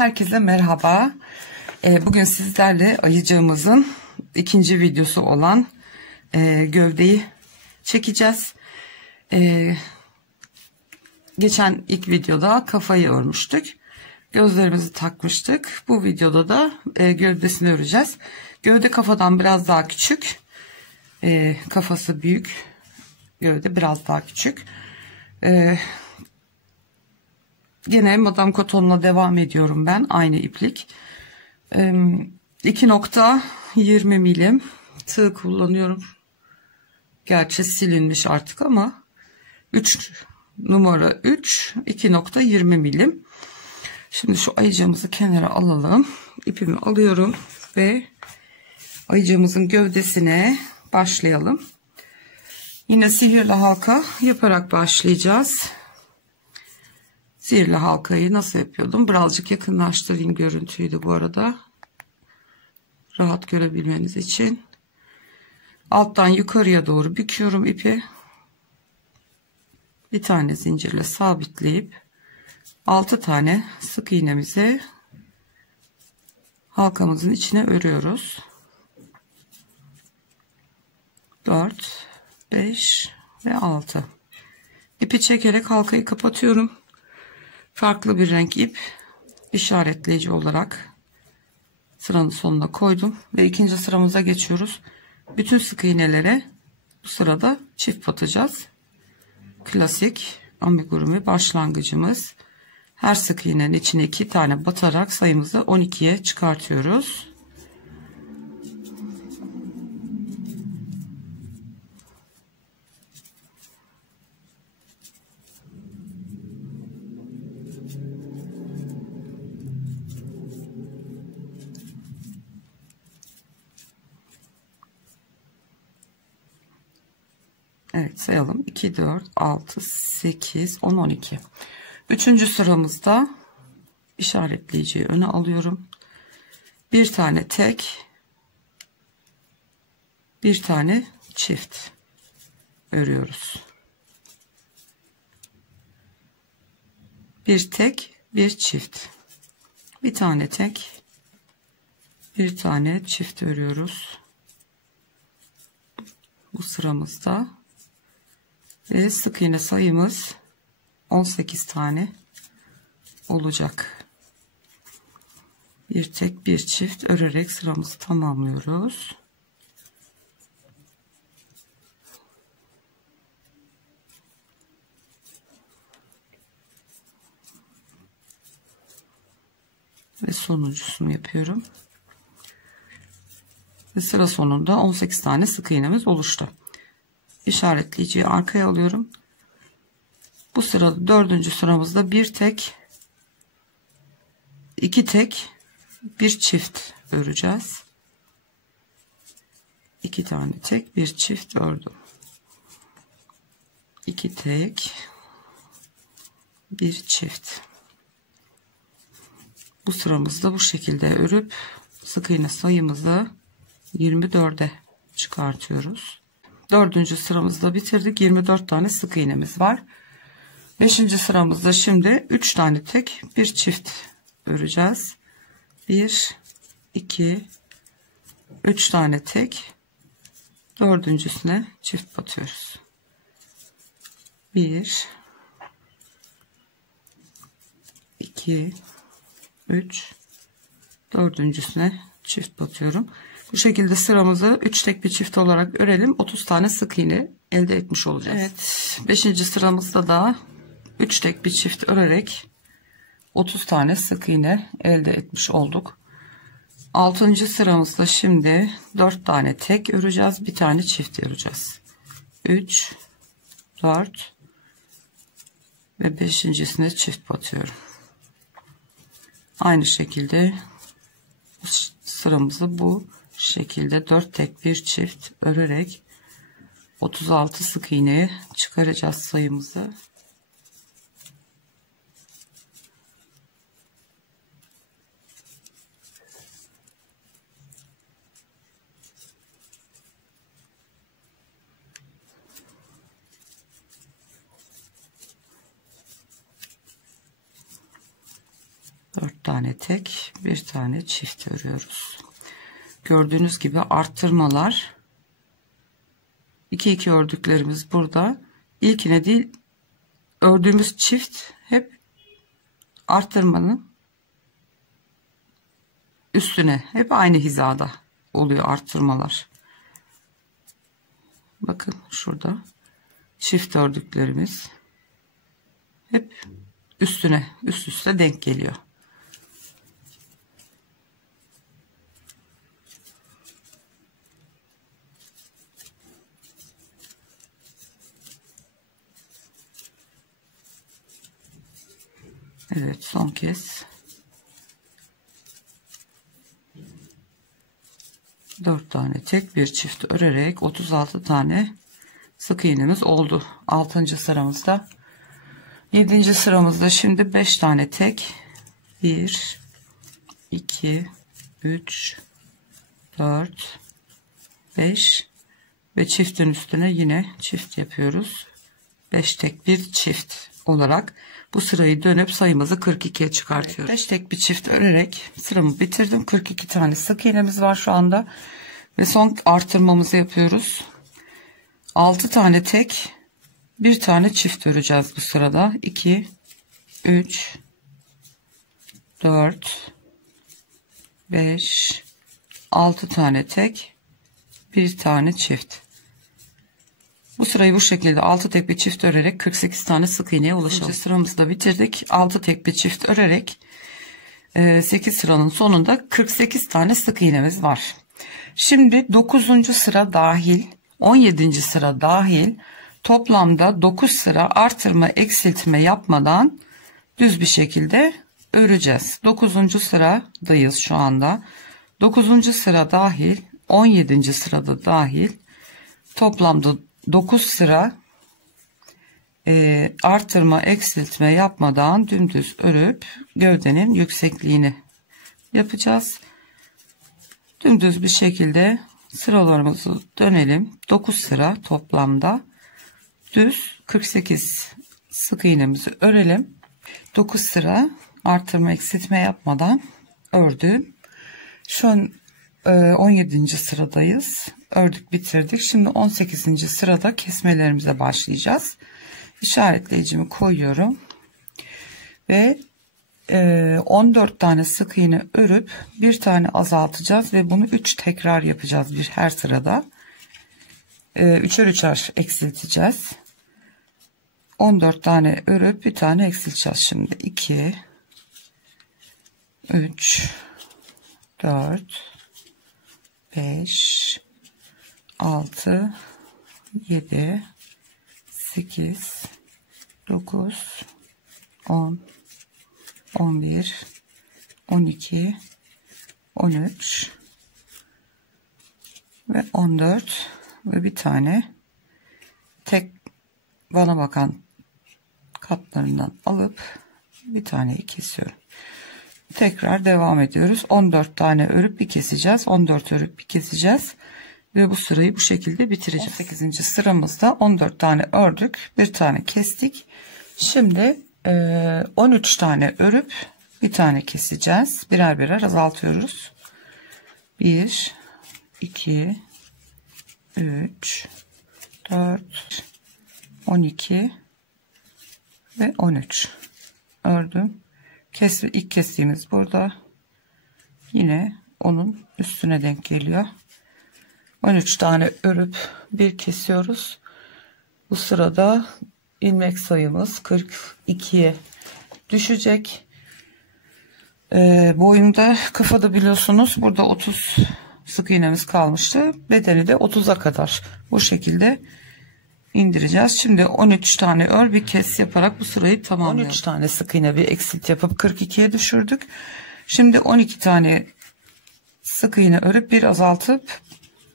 herkese merhaba. Bugün sizlerle ayıcığımızın ikinci videosu olan gövdeyi çekeceğiz. Geçen ilk videoda kafayı örmüştük. Gözlerimizi takmıştık. Bu videoda da gövdesini öreceğiz. Gövde kafadan biraz daha küçük. Kafası büyük. Gövde biraz daha küçük. Yine Madame Coton'la devam ediyorum ben. Aynı iplik. 2.20 milim tığ kullanıyorum. Gerçi silinmiş artık ama 3 numara 3 2.20 milim. Şimdi şu ayıcığımızı kenara alalım. İpimi alıyorum ve ayıcığımızın gövdesine başlayalım. Yine sihirli halka yaparak başlayacağız. Sihirli halkayı nasıl yapıyordum? Birazcık yakınlaştırayım görüntüyü de bu arada. Rahat görebilmeniz için. Alttan yukarıya doğru büküyorum ipi. Bir tane zincirle sabitleyip 6 tane sık iğnemizi halkamızın içine örüyoruz. 4, 5 ve 6. İpi çekerek halkayı kapatıyorum. Farklı bir renk ip işaretleyici olarak sıranın sonuna koydum ve ikinci sıramıza geçiyoruz. Bütün sık iğnelere bu sırada çift batacağız. Klasik amigurumi başlangıcımız. Her sık iğnenin içine 2 tane batarak sayımızı 12'ye çıkartıyoruz. Evet, sayalım. 2, 4, 6, 8, 10, 12. Üçüncü sıramızda işaretleyiciyi öne alıyorum. Bir tane tek, bir tane çift örüyoruz. Bir tek, bir çift. Bir tane tek, bir tane çift örüyoruz. Bu sıramızda. Ve sık iğne sayımız 18 tane olacak. Bir tek bir çift örerek sıramızı tamamlıyoruz. Ve sonuncusunu yapıyorum. Ve sıra sonunda 18 tane sık iğnemiz oluştu. İşaretleyiciyi arkaya alıyorum. Bu sırada dördüncü sıramızda bir tek, iki tek, bir çift öreceğiz. 2 tane tek, bir çift ördüm. 2 tek, bir çift. Bu sıramızda bu şekilde örüp sık iğne sayımızı 24'e çıkartıyoruz. Dördüncü sıramızda bitirdik. 24 tane sık iğnemiz var. Beşinci sıramızda şimdi 3 tane tek, bir çift öreceğiz. 1, 2, 3 tane tek, dördüncüsüne çift batıyoruz. 1, 2, 3, dördüncüsüne çift batıyorum. Bu şekilde sıramızı 3 tek bir çift olarak örelim. 30 tane sık iğne elde etmiş olacağız. Evet, 5. sıramızda da 3 tek bir çift örerek 30 tane sık iğne elde etmiş olduk. 6. sıramızda şimdi 4 tane tek öreceğiz. Bir tane çift öreceğiz. 3, 4 ve 5.'sine çift batıyorum. Aynı şekilde sıramızı bu şekilde 4 tek bir çift örerek 36 sık iğneye çıkaracağız sayımızı. tane tek, bir tane çift örüyoruz. Gördüğünüz gibi arttırmalar 2 ördüklerimiz burada. İlkine değil, ördüğümüz çift hep arttırmanın üstüne, hep aynı hizada oluyor arttırmalar. Bakın şurada çift ördüklerimiz hep üstüne, üst üste denk geliyor. Evet, son kez 4 tane tek, bir çift örerek 36 tane sık iğnemiz oldu 6. sıramızda. 7. sıramızda şimdi 5 tane tek, 1 2 3 4 5 ve çiftin üstüne yine çift yapıyoruz. 5 tek bir çift olarak bu sırayı dönüp sayımızı 42'ye çıkartıyoruz. 5 tek bir çift örerek sıramı bitirdim. 42 tane sık iğnemiz var şu anda ve son artırmamızı yapıyoruz. 6 tane tek, bir tane çift öreceğiz bu sırada. 2 3 4 5 6 tane tek, bir tane çift. Bu sırayı bu şekilde 6 tek bir çift örerek 48 tane sık iğneye ulaşalım. Sıramızı da bitirdik. 6 tek bir çift örerek 8 sıranın sonunda 48 tane sık iğnemiz var. Şimdi 9. sıra dahil 17. sıra dahil toplamda 9 sıra artırma eksiltme yapmadan düz bir şekilde öreceğiz. 9. sıradayız şu anda. 9. sıra dahil 17. sırada dahil toplamda 9 sıra artırma eksiltme yapmadan dümdüz örüp gövdenin yüksekliğini yapacağız. Dümdüz bir şekilde sıralarımızı dönelim. 9 sıra toplamda düz 48 sık iğnemizi örelim. 9 sıra artırma eksiltme yapmadan ördüm. Şu an 17. sıradayız. Ördük, bitirdik. Şimdi 18. sırada kesmelerimize başlayacağız. İşaretleyicimi koyuyorum. Ve 14 tane sık iğne örüp bir tane azaltacağız ve bunu 3 tekrar yapacağız bir her sırada. 3'er 3'er eksilteceğiz. 14 tane örüp bir tane eksilteceğiz. Şimdi 2 3 4 5 6 7 8 9 10 11 12 13 ve 14 ve bir tane tek bana bakan katlarından alıp bir taneyi kesiyorum. Tekrar devam ediyoruz. 14 tane örüp bir keseceğiz. 14 örüp bir keseceğiz. Ve bu sırayı bu şekilde bitireceğiz. 18. sıramızda 14 tane ördük. Bir tane kestik. Şimdi 13 tane örüp bir tane keseceğiz. Birer birer azaltıyoruz. 1 2 3 4 12 ve 13 ördüm. İlk kestiğimiz burada, yine onun üstüne denk geliyor. 13 tane örüp bir kesiyoruz. Bu sırada ilmek sayımız 42'ye düşecek. Boyunda, kafada biliyorsunuz burada 30 sık iğnemiz kalmıştı. Bedeni de 30'a kadar bu şekilde indireceğiz. Şimdi 13 tane ör bir kes yaparak bu sırayı tamamlayalım. 13 tane sık iğne bir eksilt yapıp 42'ye düşürdük. Şimdi 12 tane sık iğne örüp bir azaltıp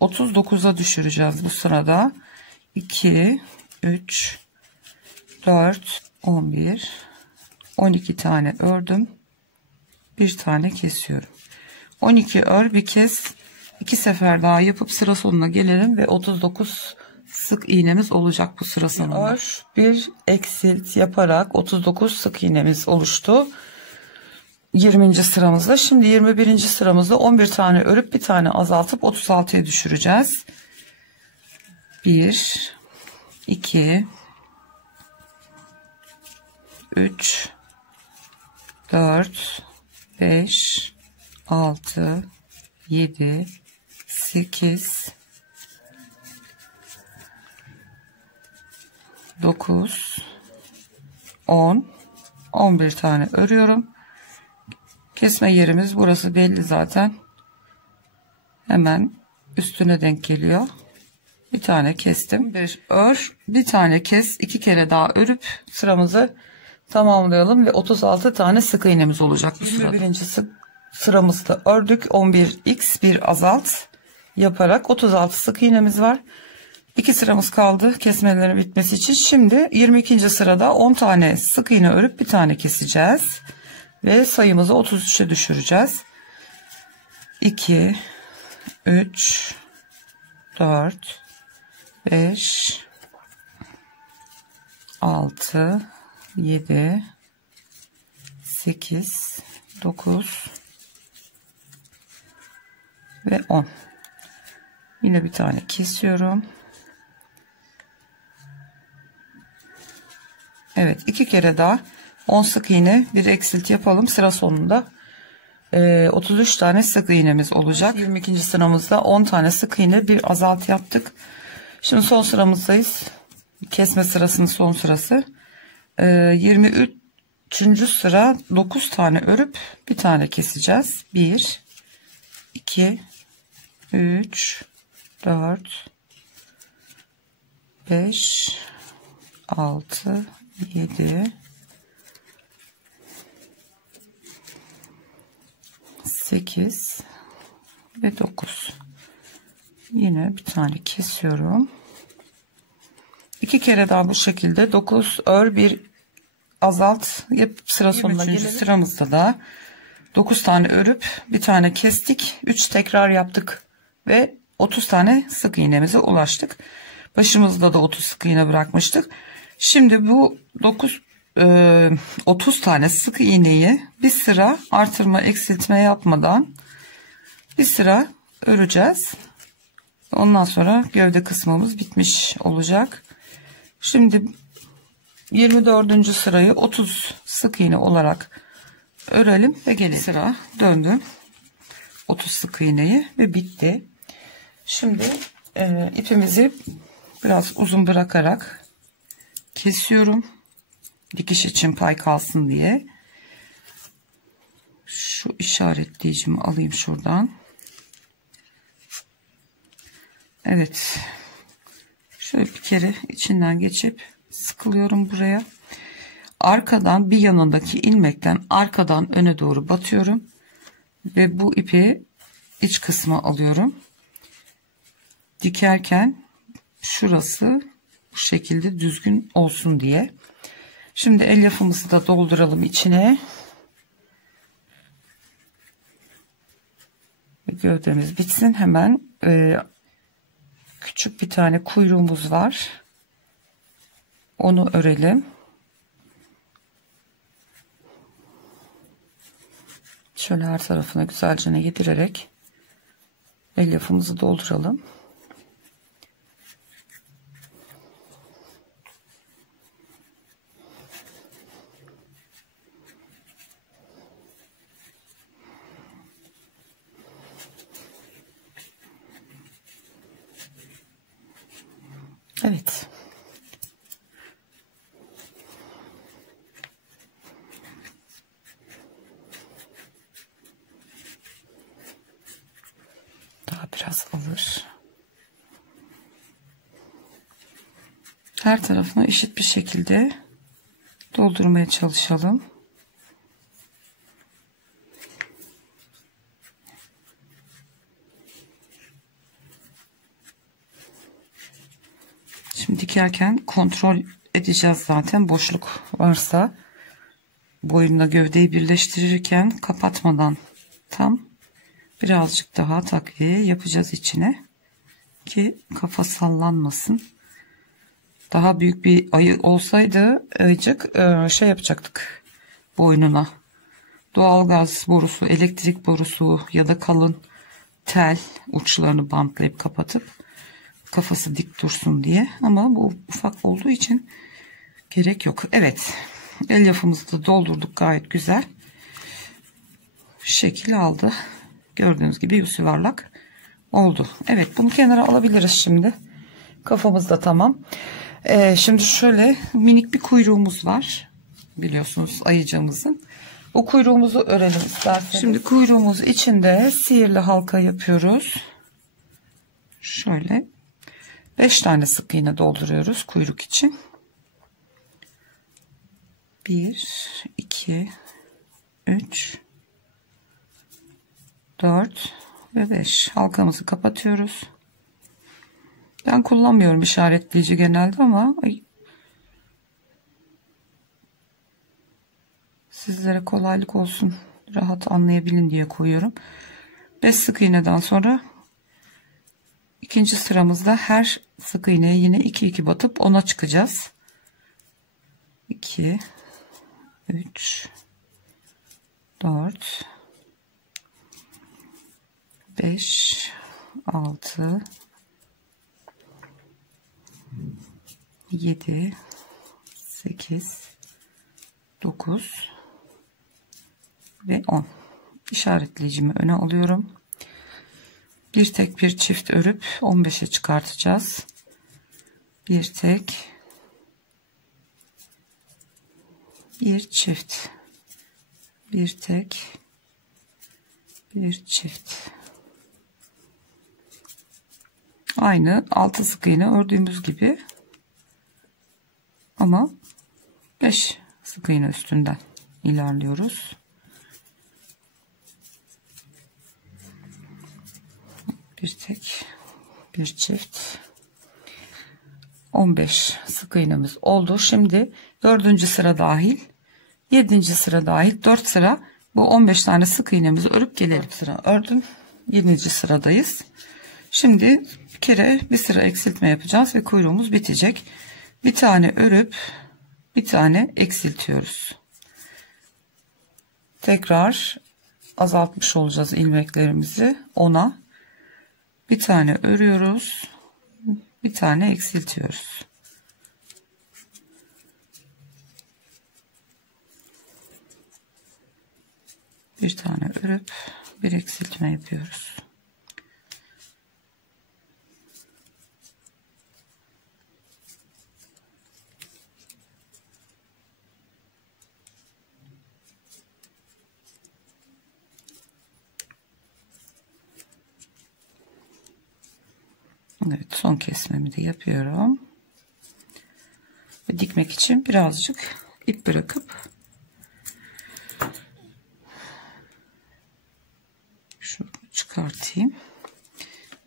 39'a düşüreceğiz bu sırada. 2 3 4 11 12 tane ördüm. Bir tane kesiyorum. 12 ör bir kes, 2 sefer daha yapıp sıra sonuna gelelim ve 39 sık iğnemiz olacak bu sıra sonunda. Ör bir eksilt yaparak 39 sık iğnemiz oluştu. 20. sıramızda. Şimdi 21. sıramızda 11 tane örüp bir tane azaltıp 36'ya düşüreceğiz. 1 2 3 4 5 6 7 8 9 10 11 tane örüyorum. Kesme yerimiz burası belli zaten. Hemen üstüne denk geliyor. Bir tane kestim. Bir ör, bir tane kes, 2 kere daha örüp sıramızı tamamlayalım ve 36 tane sık iğnemiz olacak bu sırada. 21. sıramızda ördük. 11x bir azalt yaparak 36 sık iğnemiz var. 2 sıramız kaldı kesmelerin bitmesi için. Şimdi 22. sırada 10 tane sık iğne örüp bir tane keseceğiz ve sayımızı 33'e düşüreceğiz. 2 3 4 5 6 7 8 9 ve 10. Yine bir tane kesiyorum. Evet, 2 kere daha 10 sık iğne bir eksilti yapalım. Sıra sonunda 33 tane sık iğnemiz olacak. 22. sıramızda 10 tane sık iğne bir azalt yaptık. Şimdi son sıramızdayız. Kesme sırasının son sırası. 23. sıra 9 tane örüp bir tane keseceğiz. 1 2 3 4 5 6 7 8 ve 9. Yine bir tane kesiyorum. 2 kere daha bu şekilde 9 ör bir azalt yapıp sıra sonuna gelelim. Sıramızda da 9 tane örüp bir tane kestik. 3 tekrar yaptık ve 30 tane sık iğnemize ulaştık. Başımızda da 30 sık iğne bırakmıştık. Şimdi bu 30 tane sık iğneyi bir sıra artırma eksiltme yapmadan bir sıra öreceğiz. Ondan sonra gövde kısmımız bitmiş olacak. Şimdi 24. sırayı 30 sık iğne olarak örelim ve gelelim. Sıra döndüm. 30 sık iğneyi ve bitti. Şimdi ipimizi biraz uzun bırakarak kesiyorum. Dikiş için pay kalsın diye. Şu işaretleyicimi alayım şuradan. Evet. Şöyle bir kere içinden geçip sıkılıyorum buraya. Arkadan bir yanındaki ilmekten arkadan öne doğru batıyorum. Ve bu ipi iç kısma alıyorum. Dikerken şurası bu şekilde düzgün olsun diye. Şimdi elyafımızı da dolduralım içine. Gövdemiz bitsin. Hemen küçük bir tane kuyruğumuz var. Onu örelim. Şöyle her tarafına güzelce yedirerek elyafımızı dolduralım. Evet. Daha biraz alır. Her tarafına eşit bir şekilde doldurmaya çalışalım. Şimdi dikerken kontrol edeceğiz zaten, boşluk varsa boyunla gövdeyi birleştirirken kapatmadan tam birazcık daha takviye yapacağız içine ki kafa sallanmasın. Daha büyük bir ayı olsaydı ayıcık şey yapacaktık boynuna. doğalgaz borusu, elektrik borusu ya da kalın tel uçlarını bantlayıp kapatıp kafası dik dursun diye, ama bu ufak olduğu için gerek yok. Evet, elyafımızı da doldurduk, gayet güzel şekil aldı. Gördüğünüz gibi yüz yuvarlak oldu. Evet, bunu kenara alabiliriz şimdi. Kafamız da tamam. Şimdi şöyle minik bir kuyruğumuz var. Biliyorsunuz ayıcığımızın. O kuyruğumuzu örelim isterseniz. Şimdi kuyruğumuz içinde sihirli halka yapıyoruz. Şöyle 5 tane sık iğne dolduruyoruz kuyruk için. 1, 2, 3, 4 ve 5. Halkamızı kapatıyoruz. Ben kullanmıyorum işaretleyici genelde, ama sizlere kolaylık olsun, rahat anlayabilin diye koyuyorum. 5 sık iğneden sonra ikinci sıramızda her sık iğneye yine 2 batıp 10'a çıkacağız. 2, 3, 4, 5, 6, 7, 8, 9 ve 10. İşaretleyicimi öne alıyorum. Bir tek bir çift örüp 15'e çıkartacağız. Bir tek, bir çift, bir tek, bir çift. Aynı 6 sık iğne ördüğümüz gibi, ama 5 sık iğne üstünden ilerliyoruz. Bir tek, bir çift. 15 sık iğnemiz oldu. Şimdi 4. sıra dahil, 7. sıra dahil 4 sıra bu 15 tane sık iğnemizi örüp gelelim. Sıra ördüm. 7. sıradayız. Şimdi bir kere bir sıra eksiltme yapacağız ve kuyruğumuz bitecek. Bir tane örüp bir tane eksiltiyoruz. Tekrar azaltmış olacağız ilmeklerimizi 10'a. Bir tane örüyoruz, bir tane eksiltiyoruz. Bir tane örüp bir eksiltme yapıyoruz. Evet, son kesmemi de yapıyorum. Ve dikmek için birazcık ip bırakıp şunu çıkartayım.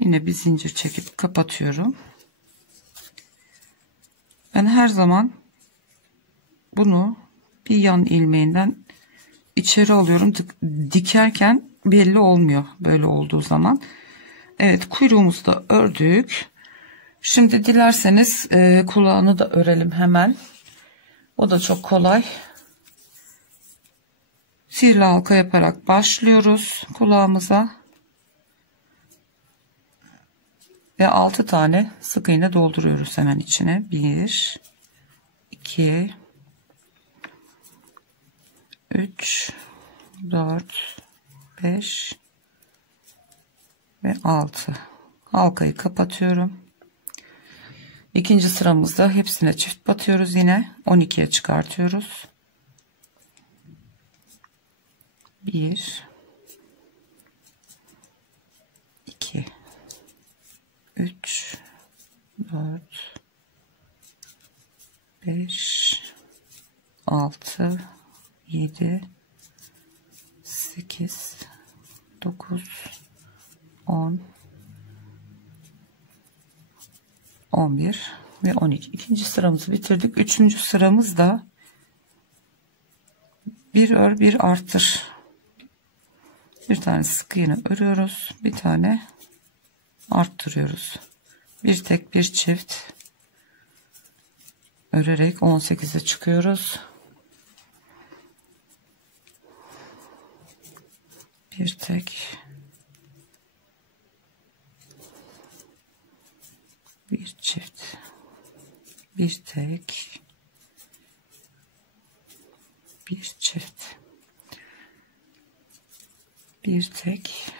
Yine bir zincir çekip kapatıyorum. Ben her zaman bunu bir yan ilmeğinden içeri alıyorum. Dikerken belli olmuyor böyle olduğu zaman. Evet, kuyruğumuzu da ördük. Şimdi dilerseniz kulağını da örelim hemen. O da çok kolay. Sihirli halka yaparak başlıyoruz kulağımıza. Ve 6 tane sık iğne dolduruyoruz hemen içine. 1, 2, 3, 4, 5 ve 6. Halkayı kapatıyorum. İkinci sıramızda hepsine çift batıyoruz yine. 12'ye çıkartıyoruz. 1, 2, 3, 4, 5, 6, 7, 8, 9, 10, 11 ve 12. İkinci sıramızı bitirdik. Üçüncü sıramızda bir ör bir arttır. Bir tane sık iğne örüyoruz. Bir tane arttırıyoruz. Bir tek bir çift örerek 18'e çıkıyoruz. bir tek, bir çift, bir tek, bir çift, bir tek,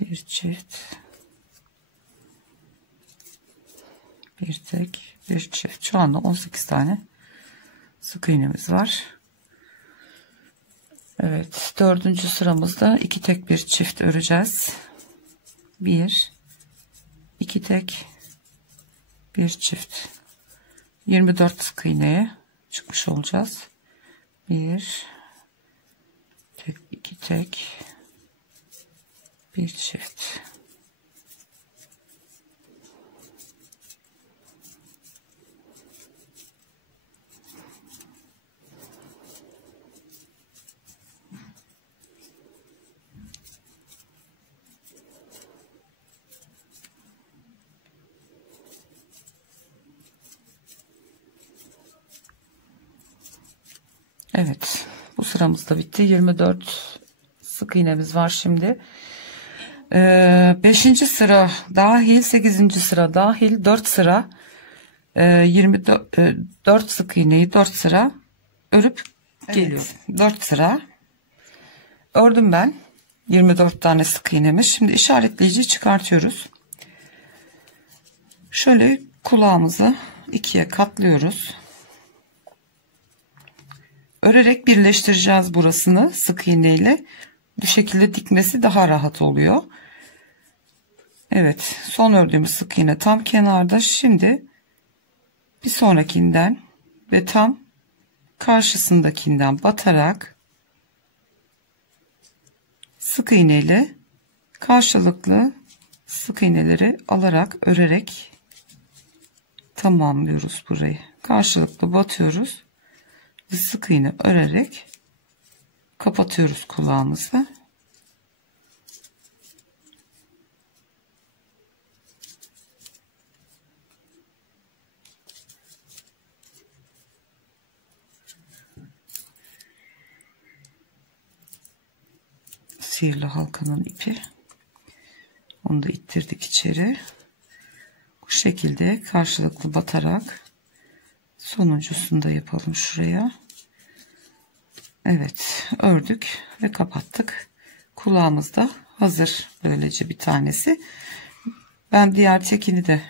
bir çift, bir tek, bir çift. Şu anda 18 tane sık iğnemiz var. Evet, dördüncü sıramızda 2 tek bir çift öreceğiz. 1 2 tek, bir çift, 24 sık iğneye çıkmış olacağız. 1 tek, 2 tek, bir çift. Evet, bu sıramız da bitti. 24 sık iğnemiz var şimdi. 5. sıra dahil, 8. sıra dahil 4 sıra 24 sık iğneyi 4 sıra örüp geliyor. Evet, 4 sıra ördüm ben. 24 tane sık iğnemiz. Şimdi işaretleyici çıkartıyoruz. Şöyle kulağımızı ikiye katlıyoruz. Örerek birleştireceğiz burasını sık iğne ile. Bu şekilde dikmesi daha rahat oluyor. Evet, son ördüğümüz sık iğne tam kenarda. Şimdi bir sonrakinden ve tam karşısındakinden batarak sık iğne ile karşılıklı sık iğneleri alarak örerek tamamlıyoruz burayı. Karşılıklı batıyoruz ve sık iğne örerek kapatıyoruz kulağımızı. Sihirli halkanın ipi, onu da ittirdik içeri. Bu şekilde karşılıklı batarak sonuncusunu da yapalım şuraya. Evet, ördük ve kapattık. Kulağımız da hazır, böylece bir tanesi. Ben diğer tekini de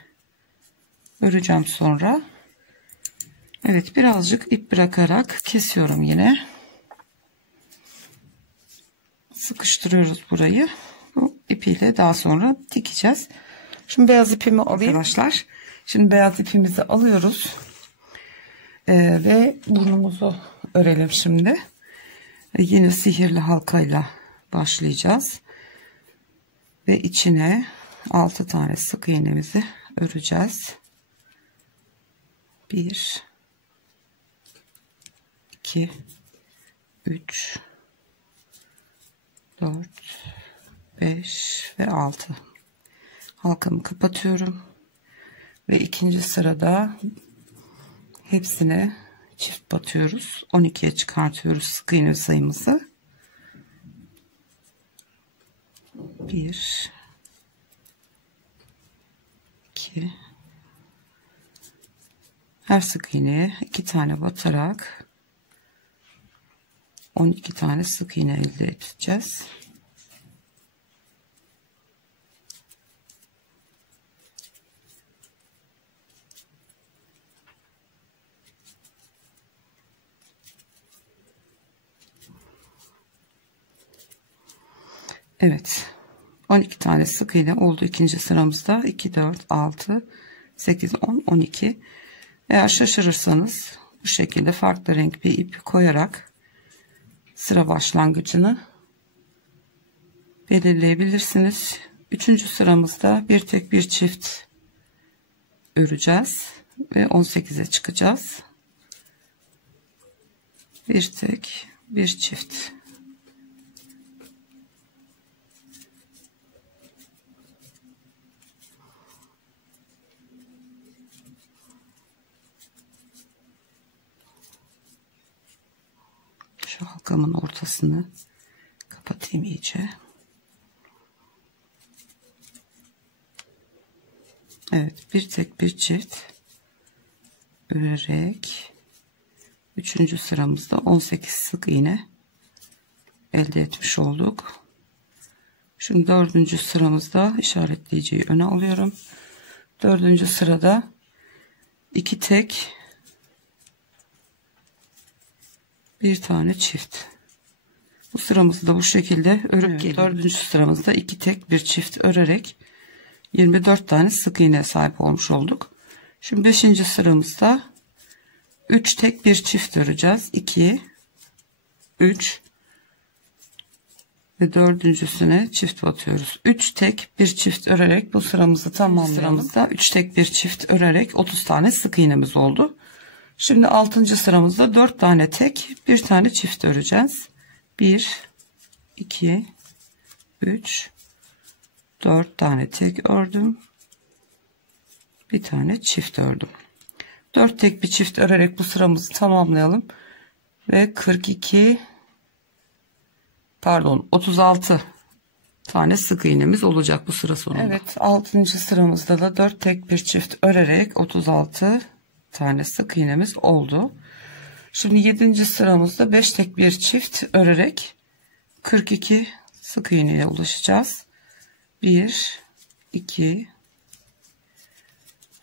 öreceğim sonra. Evet, birazcık ip bırakarak kesiyorum yine. Sıkıştırıyoruz burayı. Bu ipiyle daha sonra dikeceğiz. Şimdi beyaz ipimi alayım arkadaşlar. Şimdi beyaz ipimizi alıyoruz. Ve burnumuzu örelim şimdi. Yine sihirli halkayla başlayacağız. Ve içine 6 tane sık iğnemizi öreceğiz. 1 2 3 4 5 ve 6 halkamı kapatıyorum ve ikinci sırada hepsine çift batıyoruz. 12'ye çıkartıyoruz sık iğne sayımızı. 1 2 her sık iğneye 2 tane batarak 12 tane sık iğne elde edeceğiz. Evet, 12 tane sık iğne oldu ikinci sıramızda. 2 4 6 8 10 12. Eğer şaşırırsanız bu şekilde farklı renk bir ip koyarak sıra başlangıcını belirleyebilirsiniz. Üçüncü sıramızda bir tek bir çift öreceğiz ve 18'e çıkacağız. Bir tek bir çift. Şu halkamın ortasını kapatayım. Kapatayım iyice. Evet, bir tek bir çift örerek 3. sıramızda 18 sık iğne elde etmiş olduk. Şimdi 4. sıramızda işaretleyiciyi öne alıyorum. 4. sırada 2 tek bir tane çift. Bu sıramızı da bu şekilde örüp geliyorum. 4. sıramızda 2 tek bir çift örerek 24 tane sık iğne sahip olmuş olduk. Şimdi 5. sıramızda 3 tek bir çift öreceğiz. 2 3 ve 4.'süne çift batıyoruz. 3 tek bir çift örerek bu sıramızı tamamlayalım. Sıramızda 3 tek bir çift örerek 30 tane sık iğnemiz oldu. Şimdi 6. sıramızda 4 tane tek bir tane çift öreceğiz. 1 2 3 4 tane tek ördüm. Bir tane çift ördüm. 4 tek bir çift örerek bu sıramızı tamamlayalım. Ve 36 tane sık iğnemiz olacak bu sıra sonunda. Evet, 6. sıramızda da 4 tek bir çift örerek 36 tane sık iğnemiz oldu. Şimdi 7. sıramızda 5 tek bir çift örerek 42 sık iğneye ulaşacağız. 1 2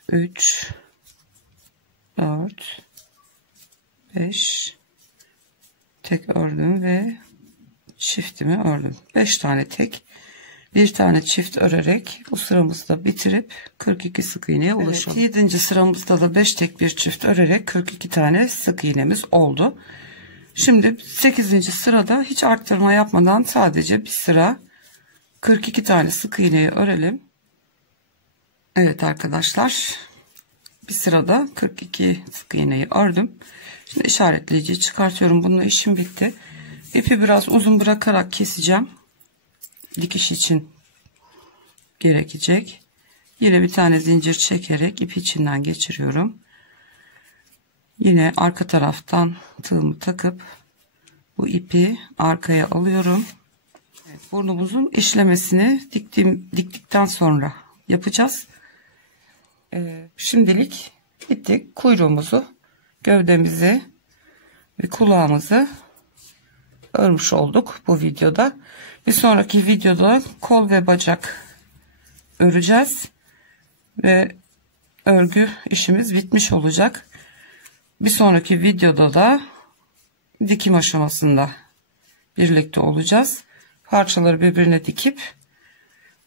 3 4 5 tek ördüm ve çiftimi ördüm. 5 tane tek bir tane çift örerek bu sıramızı da bitirip 42 sık iğneye ulaşalım. Evet, 7. sıramızda da 5 tek bir çift örerek 42 tane sık iğnemiz oldu. Şimdi 8. sırada hiç arttırma yapmadan sadece bir sıra 42 tane sık iğneyi örelim. Evet arkadaşlar, bir sırada 42 sık iğneyi ördüm. Şimdi işaretleyiciyi çıkartıyorum. Bununla işim bitti. İpi biraz uzun bırakarak keseceğim. Dikiş için gerekecek. Yine bir tane zincir çekerek ipi içinden geçiriyorum. Yine arka taraftan tığımı takıp bu ipi arkaya alıyorum. Evet, burnumuzun işlemesini diktikten sonra yapacağız. Şimdilik bittik. Kuyruğumuzu, gövdemizi ve kulağımızı örmüş olduk bu videoda. Bir sonraki videoda kol ve bacak öreceğiz ve örgü işimiz bitmiş olacak. Bir sonraki videoda da dikim aşamasında birlikte olacağız. Parçaları birbirine dikip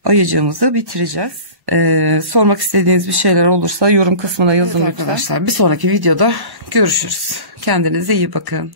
ayıcığımızı bitireceğiz. Sormak istediğiniz bir şeyler olursa yorum kısmına yazın lütfen. Arkadaşlar, bir sonraki videoda görüşürüz. Kendinize iyi bakın.